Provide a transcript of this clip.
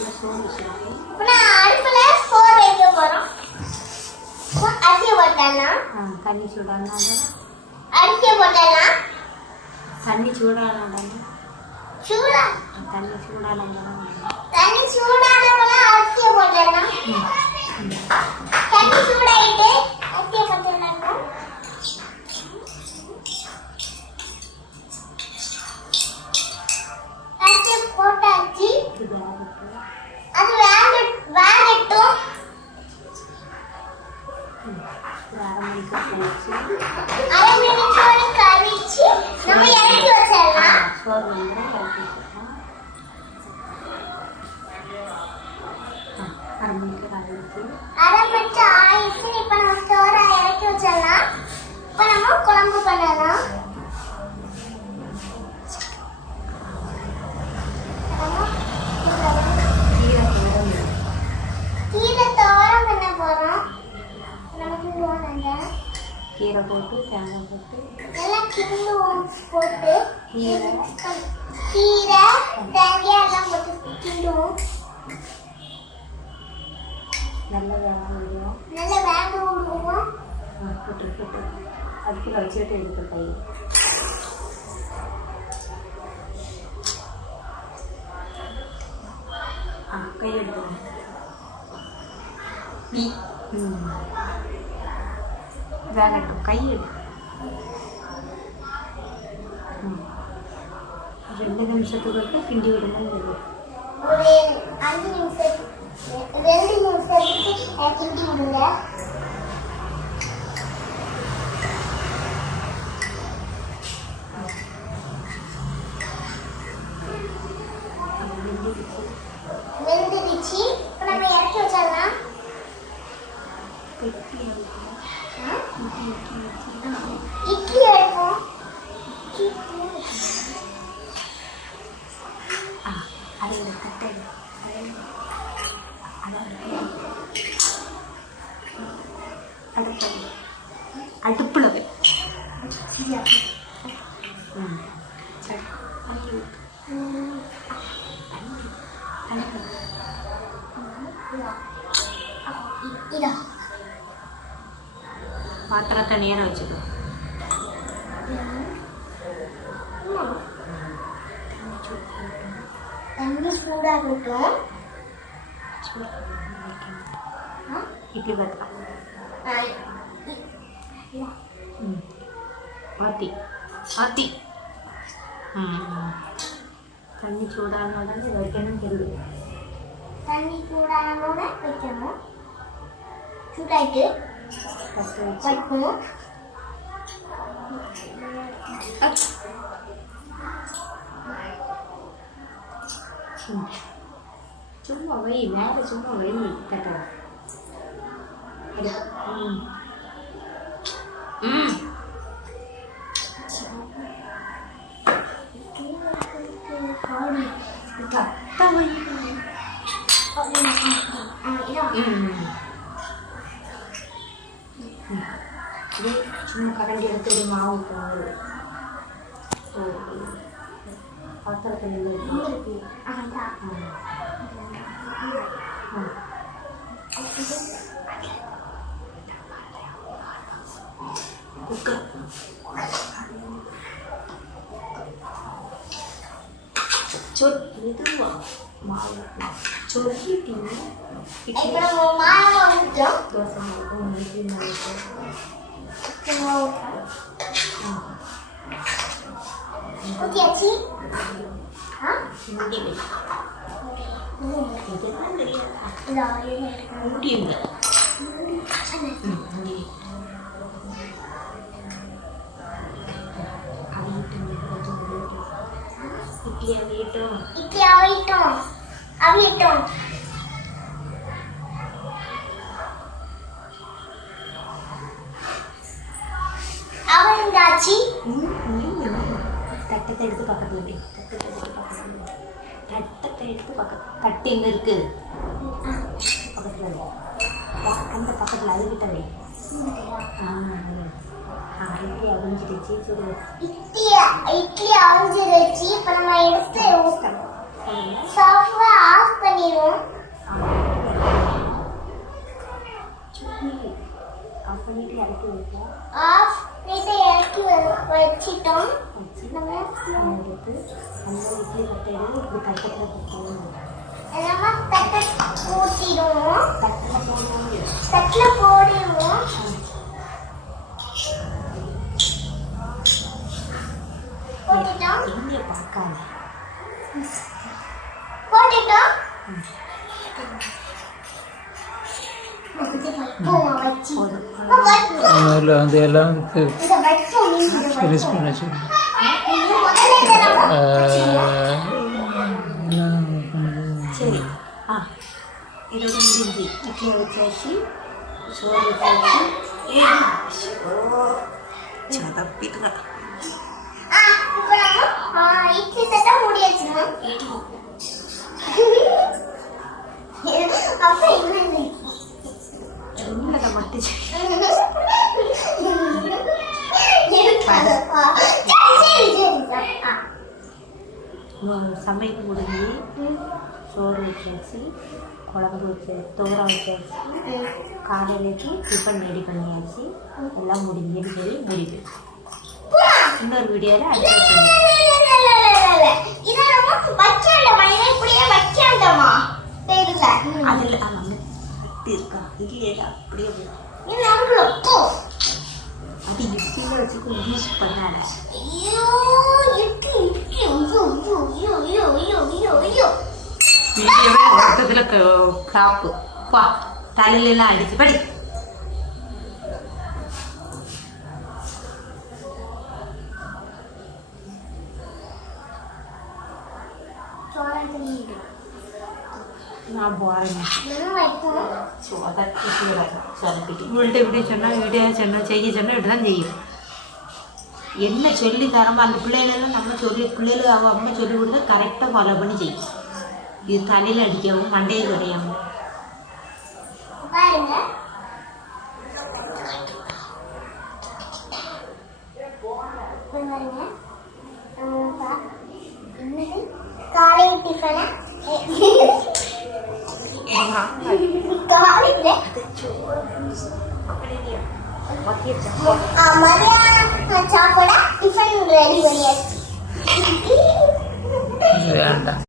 சோறு வைக்க போறோம். அரிசி போட்டலாம். தண்ணி சூடானா அரிசி போட்டலாம். தண்ணி சூடானா சூடா தண்ணி சூடானா தண்ணி சூடானவங்க அரிசி போட்டலாம். தண்ணி சூடாயிட்டு அரிசி போட்டலாம். அரிசி போட்டாச்சு. அது வேகட்டும். அரை மணிக்கூட கழிச்சு நம்ம இறக்கி வச்சிடலாம். அரை மணிக்கு ஆயிடுச்சு. இப்போ நம்ம சோறை இறக்கி வச்சிடலாம். இப்போ நம்ம குழம்பு பண்ணலாம். கீரை தோரம் பண்ண போறோம். கீரை போட்டு தேங்காய் போட்டு எல்லாம் கிண்டுவோம். போட்டு கீரை தேங்காய் எல்லாம் போட்டு கிண்டுவோம். நல்லா வேக விடுவோம். நல்லா வேக விடுவோம். போட்டு அதுக்கு வச்சுட்டு எடுத்து கை கை எடுத்துவோம். வேகட்டும். கை எடு. 2 நிமிஷத்துக்கு கிண்டி விடுங்க. ஒரு 5 நிமிஷத்துக்கு 2 நிமிஷத்துக்கு கிண்டி விடுங்க. வெந்துடுச்சு. இப்போ நம்ம இறக்கி வச்சிடலாம். இட்லி வைப்போம். அடுப்புல பாத்திரத்தை நேர வச்சுக்கோ. தண்ணி சூடாகட்டும். இட்லி பாத்திரம் ஆத்தி தண்ணி சூடான உடனே வைக்கணும். தெரியுது. தண்ணி சூடானோட வைக்கணும். சூடாயிட்டு வைக்கணும். சும்மா வை. மேலே சும்மா வை. தட்டா சும்மா கரண்டி எடுத்து மாவு பாத்திரத்தில் இருக்கு. குக்கர் மெதுவா மாவு சொருகிட்டு தோசை மாவு ஊற்றியாச்சு. இட்லி அவியட்டும். அவந்தாச்சு. தட்டத்தை எடுத்து பக்கத்துல தட்டு எங்க இருக்கு? பக்கத்துல அந்த பக்கத்துல அதுகிட்ட வை. இட்லி அவிஞ்சிருச்சு. இட்லி அவிஞ்சிருச்சு. இப்போ நம்ம எடுத்து ஸ்டவ்வை ஆஃப் பண்ணிடுவோம். ஆஃப் பண்ணிட்டு இறக்கி வைப்போம். ஆஃப் பண்ணிட்டு இறக்கி வச்சிட்டோம். நம்ம எடுத்து அந்த இட்லி தட்டை எடுத்து இப்படி கட்டத்தில் போட்டுருவோம். நம்ம தட்டை ஊற்றிடுவோம். தட்டில் போடுவோம். தட்டில் போடுவோம். போட்டுட்டோம். இங்கே பார்க்காத போட்டுட்டோம். வச்சு அதில் வந்து எல்லாம் இதை வச்சோம். ஃபினிஷ் பண்ண வச்சுருக்கோம். சரி. இதோட முடிஞ்சு இட்லியை வச்சாச்சு, சோறு வச்சாச்சு. சொதப்பிட்டு இட்லி தட்டை மூடி வச்சிருவோம். அப்ப என்ன அதை மட்டும் சமையல் முடிஞ்சு சோறு வச்சாச்சு, குழம்பு வச்சு தோரம் வச்சாச்சு, காலையிலேக்கு டிஃபன் ரெடி பண்ணியாச்சு. எல்லாம் முடிஞ்சுன்னு சொல்லி முடிவு. இன்னொரு வீடியோவில் அடுத்த அதில் இருக்கா இல்லையா அப்படியே அது இட்லியில் வச்சுக்க யூஸ் பண்ணாட. வீடியோவே மொத்தத்தில் கிராப்பு பா தலையிலலாம் அடிச்சு படி. நான் போகிறேன். சொதப்பிட்டு உங்கள்கிட்ட இப்படி சொன்னால் வீடியோ சொன்னால் செய்ய சொன்னால் இப்படி தான் செய்யும். என்ன சொல்லி தரமா அந்த பிள்ளைகளெல்லாம் நம்ம சொல்லி பிள்ளைகள் அவள் அம்மா சொல்லி கொடுத்தா கரெக்டாக ஃபாலோ பண்ணி செய்யும். இது தலையில் அடிக்கவும் மண்டையை குறையாமல். காலை டிஃபனா மதியானம் சாப்பாடா டிஃபன் ரெடி பண்ணியாச்சு. வேண்டாம்.